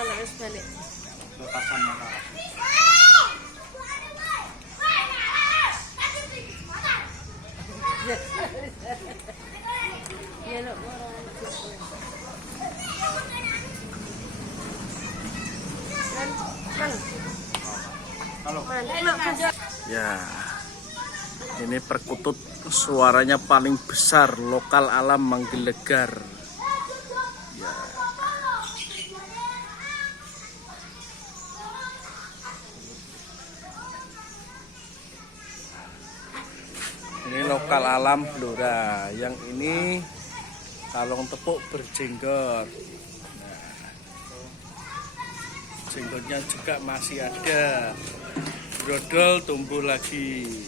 mana harus balik. Lepasan mata. Ya lo Kalau Ya, ini perkutut suaranya paling besar, lokal alam Manggelegar. Ya. Ini lokal alam Blora. Yang ini kalong tepuk berjenggot. Nah, jenggotnya juga masih ada. Brodol tumbuh lagi.